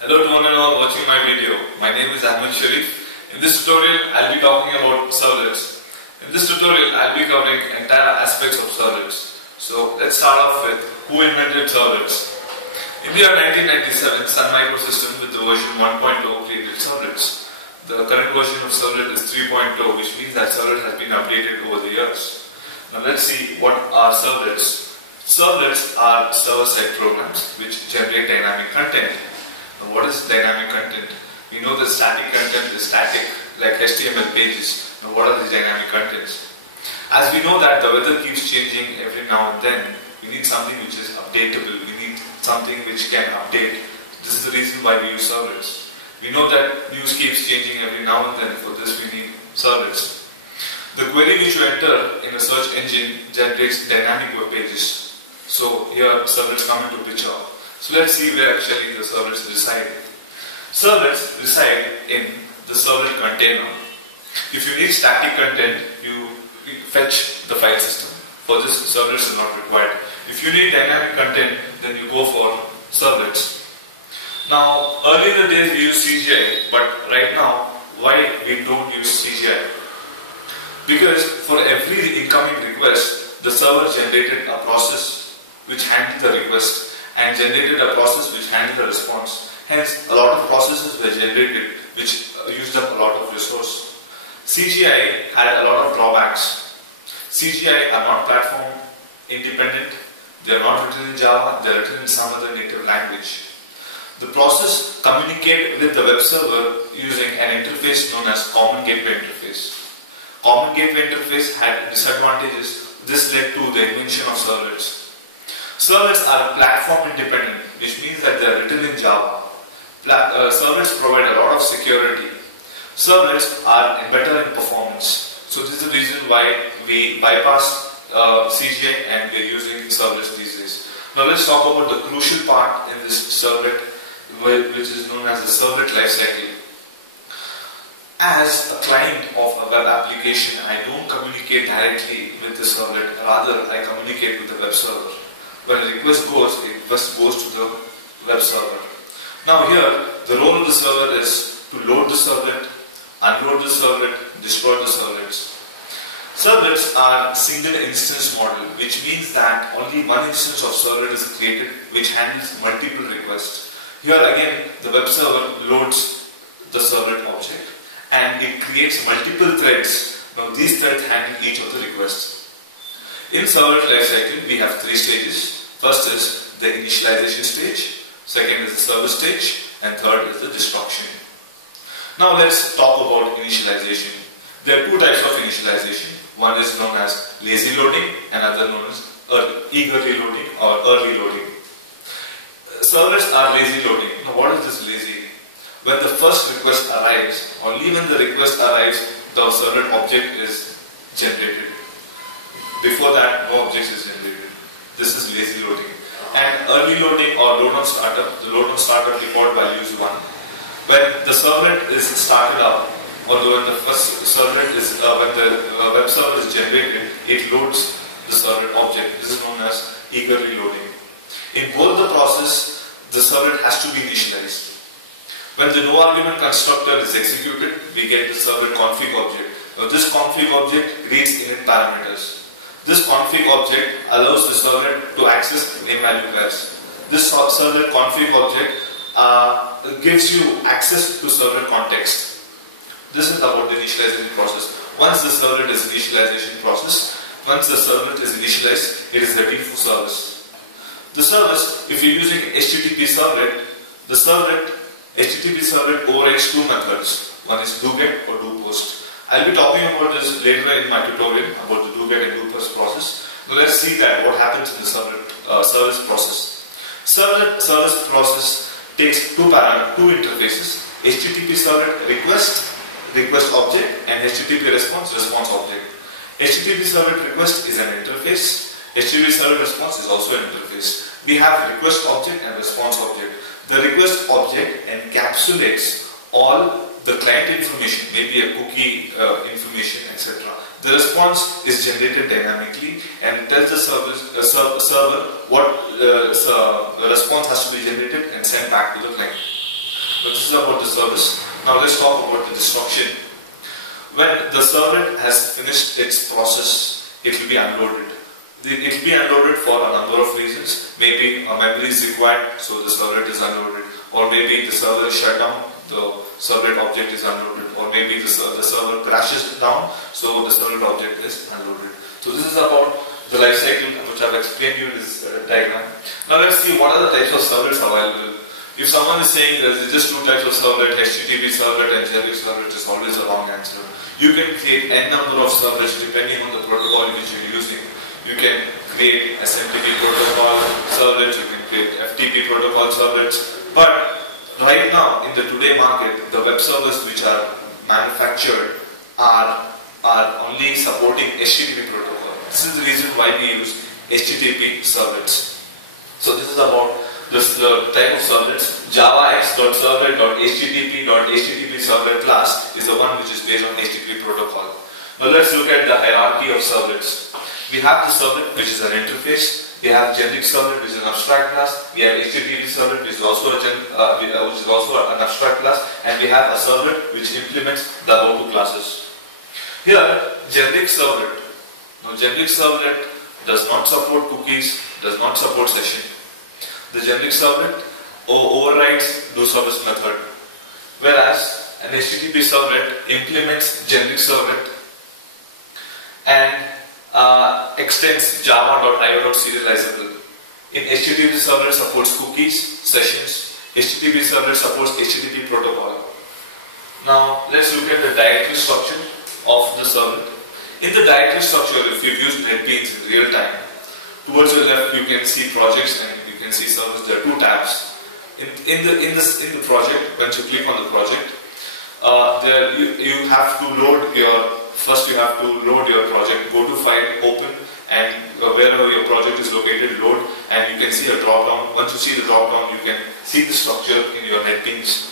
Hello to one and all watching my video. My name is Ahmed Sharif. In this tutorial, I'll be talking about servlets. In this tutorial, I'll be covering entire aspects of servlets. So let's start off with who invented servlets. In the year 1997, Sun Microsystems with the version 1.0 created servlets. The current version of servlet is 3.0, which means that servlet has been updated over the years. Now let's see what are servlets. Servlets are server-side programs which generate dynamic content. Now, what is dynamic content? We know that static content is static, like HTML pages. Now, what are these dynamic contents? As we know that the weather keeps changing every now and then, we need something which is updatable. We need something which can update. This is the reason why we use servlets. We know that news keeps changing every now and then. For this, we need servlets. The query which you enter in a search engine generates dynamic web pages. So here, servlets come into picture. So let's see where actually the servlets reside. Servlets reside in the servlet container. If you need static content, you fetch the file system. For this, servlets are not required. If you need dynamic content, then you go for servlets. Now, early in the days we used CGI, but right now, why we don't use CGI? Because for every incoming request, the server generated a process which handled the request and generated a process which handled the response. Hence, a lot of processes were generated which used up a lot of resource. CGI had a lot of drawbacks. CGI are not platform independent, they are not written in Java, they are written in some other native language. The process communicates with the web server using an interface known as Common Gateway Interface. Common Gateway Interface had disadvantages. This led to the invention of servlets. Servlets are platform independent, which means that they are written in Java. Servlets provide a lot of security. Servlets are better in performance. So this is the reason why we bypass CGI and we are using servlets these days. Now let's talk about the crucial part in this servlet, which is known as the servlet lifecycle. As a client of a web application, I don't communicate directly with the servlet, rather I communicate with the web server. When a request goes, it first goes to the web server. Now here, the role of the server is to load the servlet, unload the servlet, destroy the servlets. Servlets are single instance model, which means that only one instance of servlet is created which handles multiple requests. Here again, the web server loads the servlet object and it creates multiple threads. Now these threads handle each of the requests. In servlet lifecycle, we have three stages. First is the initialization stage, second is the service stage, and third is the destruction. Now let's talk about initialization. There are two types of initialization. One is known as lazy loading and other known as eager reloading or early loading. Servlets are lazy loading. Now what is this lazy? When the first request arrives, only when the request arrives, the servlet object is generated. Before that, no object is generated. This is lazy loading. And early loading or load on startup, the load on startup default value is 1. When the servlet is started up, although when the first servlet is, when the web server is generated, it loads the servlet object. This is known as eager reloading. In both the process, the servlet has to be initialized. When the no argument constructor is executed, we get the servlet config object. Now this config object reads init parameters. This config object allows the servlet to access name value pairs. This servlet config object gives you access to servlet context. This is about the initialization process. Once the servlet is initialized, it is ready for service. The service, if you're using HTTP servlet, the servlet, HTTP servlet overrides two methods. One is doGet or doPost. I'll be talking about this later in my tutorial about the doGet and doPost process. Now let's see that what happens in the service process. Service process takes two interfaces: HTTP servlet request object, and HTTP response object. HTTP servlet request is an interface. HTTP servlet response is also an interface. We have request object and response object. The request object encapsulates all the client information, maybe a cookie information, etc. The response is generated dynamically and tells the server what response has to be generated and sent back to the client. But this is about the service. Now let's talk about the destruction. When the servlet has finished its process, it will be unloaded. It will be unloaded for a number of reasons. Maybe a memory is required, so the servlet is unloaded. Or maybe the server is shut down, the servlet object is unloaded. Or maybe the server crashes down, so the servlet object is unloaded. So this is about the life cycle which I have explained to you in this diagram. Now let's see what are the types of servlets available. If someone is saying there is just two types of servlet, HTTP servlet and generic servlet, is always a wrong answer. You can create n number of servlets depending on the protocol which you are using. You can create SMTP protocol servlets, you can create FTP protocol servlets. But right now in the today market, the web servers which are manufactured are only supporting HTTP protocol. This is the reason why we use HTTP servlets. So this is about the type of servlets. javax.servlet.http servlet class is the one which is based on HTTP protocol. Now let's look at the hierarchy of servlets. We have the servlet which is an interface. We have generic servlet which is an abstract class. We have HTTP servlet which is also an abstract class, and we have a servlet which implements the how-to classes. Here, generic servlet. Now, generic servlet does not support cookies, does not support session. The generic servlet overrides do service method, whereas an HTTP servlet implements generic servlet and extends java.io.serializable. In HTTP servlet supports cookies, sessions. HTTP servlet supports HTTP protocol. Now let's look at the directory structure of the servlet. In the directory structure, if you've used NetBeans in real time, towards your left you can see projects and you can see servers. There are two tabs. In the project, once you click on the project, there you have to load your. First you have to load your project, go to file, open, and wherever your project is located, load, and you can see a drop down. Once you see the drop down, you can see the structure in your NetBeans.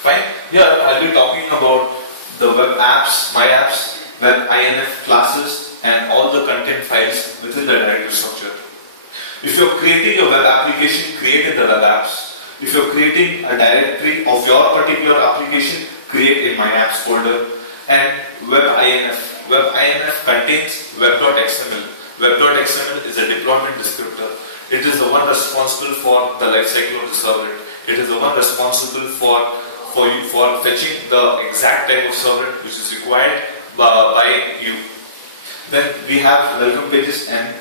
Fine. Here I'll be talking about the web apps, my apps, web INF classes, and all the content files within the directory structure. If you're creating a web application, create in the web apps. If you're creating a directory of your particular application, create in my apps folder. And web INF. Web INF contains web.xml. Web.xml is a deployment descriptor. It is the one responsible for the lifecycle of the servlet. It is the one responsible for fetching the exact type of servlet which is required by you. Then we have welcome pages and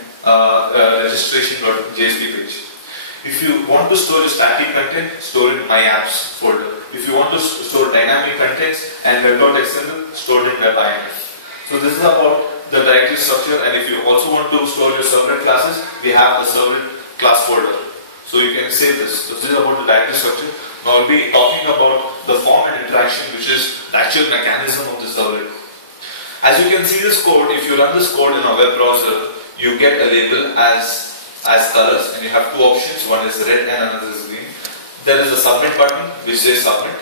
registration.jsp page. If you want to store your static content, store in my apps folder. If you want to store dynamic contents and web.xml, store in web INF. So this is about the directory structure, and if you also want to store your servlet classes, we have a servlet class folder. So you can save this. So this is about the directory structure. Now I'll be talking about the form and interaction, which is the actual mechanism of the servlet. As you can see this code, if you run this code in a web browser, you get a label as colors, and you have two options. One is red and another is green. There is a submit button which says submit.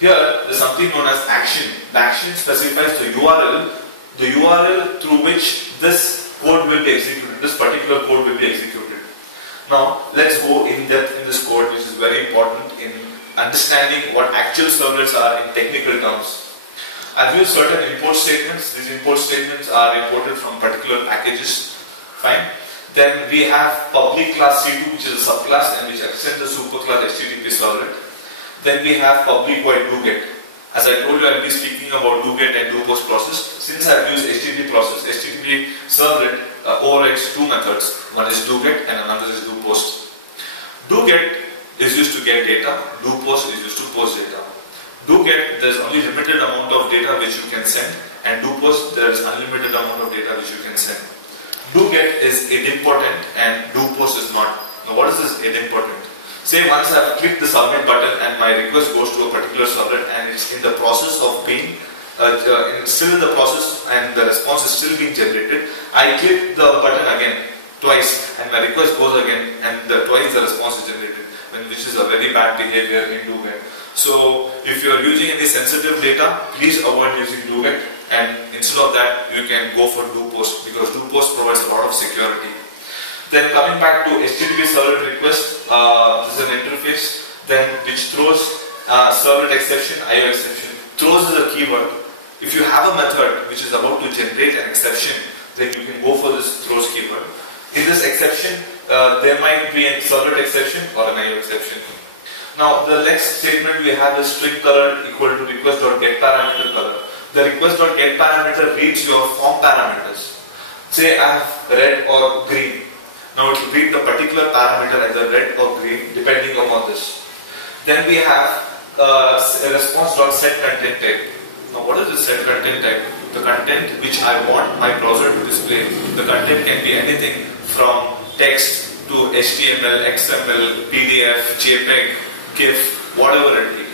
Here there is something known as action. The action specifies the URL through which this code will be executed. This particular code will be executed. Now let's go in depth in this code, which is very important in understanding what actual servlets are in technical terms. I've used certain import statements. These import statements are imported from particular packages. Fine. Then we have public class C2, which is a subclass and which extends the superclass HTTP servlet. Then we have public void doGet. As I told you, I will be speaking about doGet and doPost process. Since I have used HTTP process, HTTP servlet overrides two methods. One is doGet and another is doPost. doGet is used to get data. doPost is used to post data. doGet, there is only limited amount of data which you can send, and doPost, there is unlimited amount of data which you can send. doGet is idempotent and doPost is not. Now what is this idempotent? Say once I have clicked the submit button and my request goes to a particular servlet and it's in the process of being, still in the process and the response is still being generated, I click the button again twice and my request goes again and twice the response is generated, which is a very bad behavior in doGet. So if you are using any sensitive data, please avoid using doGet, and instead of that you can go for doPost, because doPost provides a lot of security. Then coming back to HTTP servlet request, this is an interface then which throws servlet exception, IO exception. Throws is a keyword. If you have a method which is about to generate an exception, then you can go for this throws keyword. In this exception, there might be a servlet exception or an IO exception. Now the next statement we have is string color equal to request.get parameter color. The request.get parameter reads your form parameters. Say I have red or green. Now it will read the particular parameter either red or green depending upon this. Then we have a response.set content type. Now what is the set content type? The content which I want my browser to display. The content can be anything from text to HTML, XML, PDF, JPEG, GIF, whatever it be.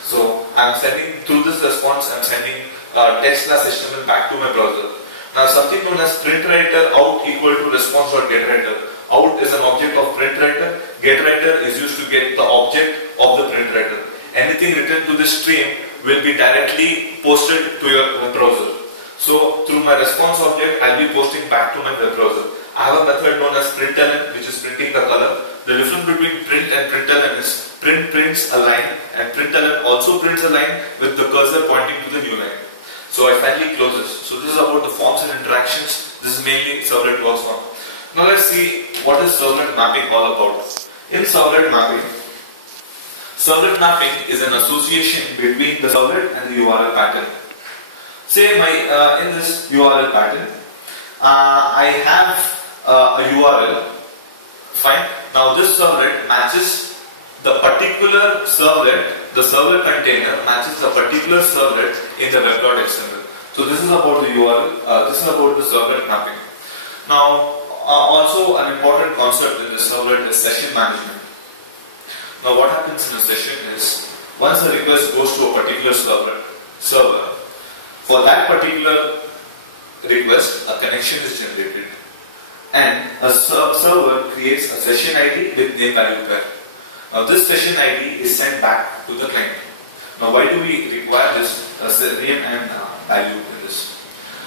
So I'm sending through this response, I'm sending text/HTML back to my browser. Now something known as printWriter out equal to response.getWriter. Out is an object of printWriter. GetWriter is used to get the object of the printWriter. Anything written to this stream will be directly posted to your browser. So through my response object, I'll be posting back to my web browser. I have a method known as println, which is printing the color. The difference between print and println is print prints a line and println also prints a line with the cursor pointing to the new line. So I finally close this. So this is about the forms and interactions. This is mainly servlet works on. Now let's see what is servlet mapping all about. In servlet mapping is an association between the servlet and the URL pattern. Say in this URL pattern, I have a URL. Fine. Now this servlet matches the particular servlet, the servlet container matches the particular servlet in the web.xml. So this is about the URL, this is about the servlet mapping. Now also an important concept in the servlet is session management. Now what happens in a session is, once a request goes to a particular server, for that particular request a connection is generated and a server creates a session ID with name value pair. Now this session ID is sent back to the client. Now why do we require this name and value in this?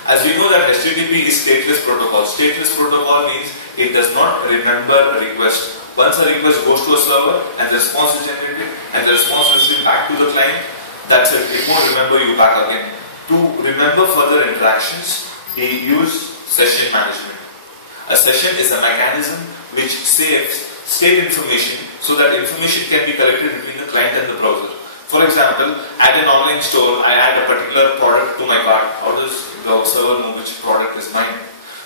As we know that HTTP is stateless protocol. Stateless protocol means it does not remember a request. Once a request goes to a server and the response is generated and the response is sent back to the client, that's it. It won't remember you back again. To remember further interactions, we use session management. A session is a mechanism which saves state information so that information can be collected between the client and the browser. For example, at an online store, I add a particular product to my cart. How does the server know which product is mine?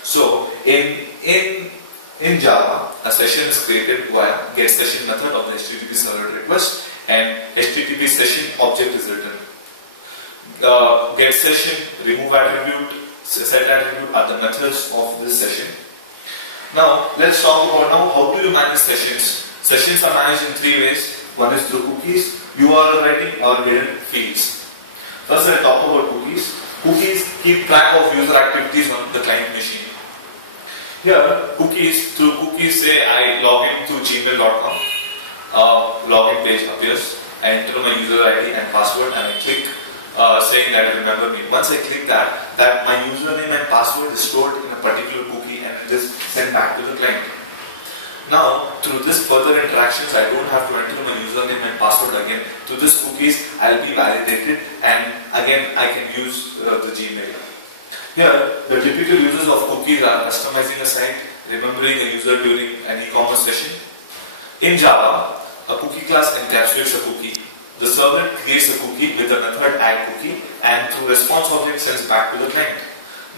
So, in Java, a session is created via getSession method of the HTTP server request and HTTP session object is written. GetSession, remove attribute, set attribute are the methods of this session. Now, let's talk about how do you manage sessions. Sessions are managed in three ways. One is through cookies, URL writing or hidden fields. First, I'll talk about cookies. Cookies keep track of user activities on the client machine. Here, through cookies, say I log in to gmail.com, login page appears, I enter my user ID and password and I click saying that remember me. Once I click that my username and password is stored in a particular cookie and it is sent back to the client. Now, through this further interactions, I don't have to enter my username and password again. Through this cookies, I'll be validated and again I can use the Gmail. Here, the typical uses of cookies are customizing a site, remembering a user during an e-commerce session. In Java, a cookie class encapsulates a cookie. The servlet creates a cookie with the method addCookie and through response object sends back to the client.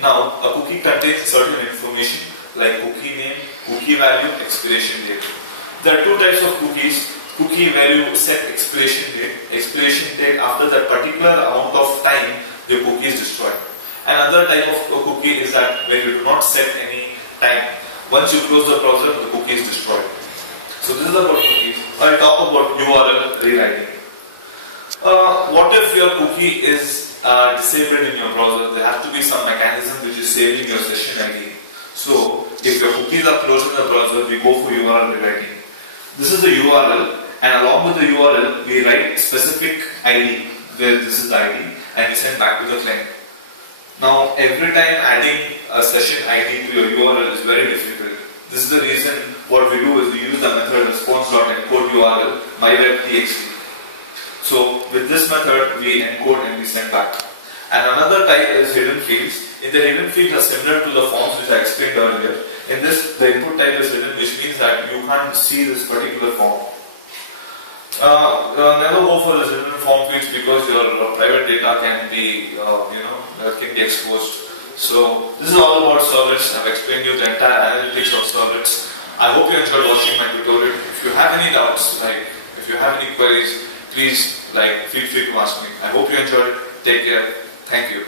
Now, a cookie contains certain information like cookie name, cookie value, expiration date. There are two types of cookies. Cookie where you set expiration date after that particular amount of time the cookie is destroyed. Another type of cookie is that where you do not set any time. Once you close the browser, the cookie is destroyed. So this is about cookies. I'll talk about URL rewriting. What if your cookie is disabled in your browser? There has to be some mechanism which is saving your session ID. So if your cookies are closed in the browser, we go for URL rewriting. This is the URL and along with the URL, we write specific ID where this is the ID and we send back to the client. Now every time adding a session ID to your URL is very difficult. This is the reason what we do is we use the method response.encode URL myweb.txt. So with this method, we encode and we send back. And another type is hidden fields. In the hidden fields are similar to the forms which I explained earlier. In this, the input type is hidden, which means that you can't see this particular form. Never go for the hidden form fields because your private data can be, can be exposed. So this is all about servlets. I've explained you the entire analytics of servlets. I hope you enjoyed watching my tutorial. If you have any doubts, if you have any queries, please feel free to ask me. I hope you enjoyed it. Take care. Thank you.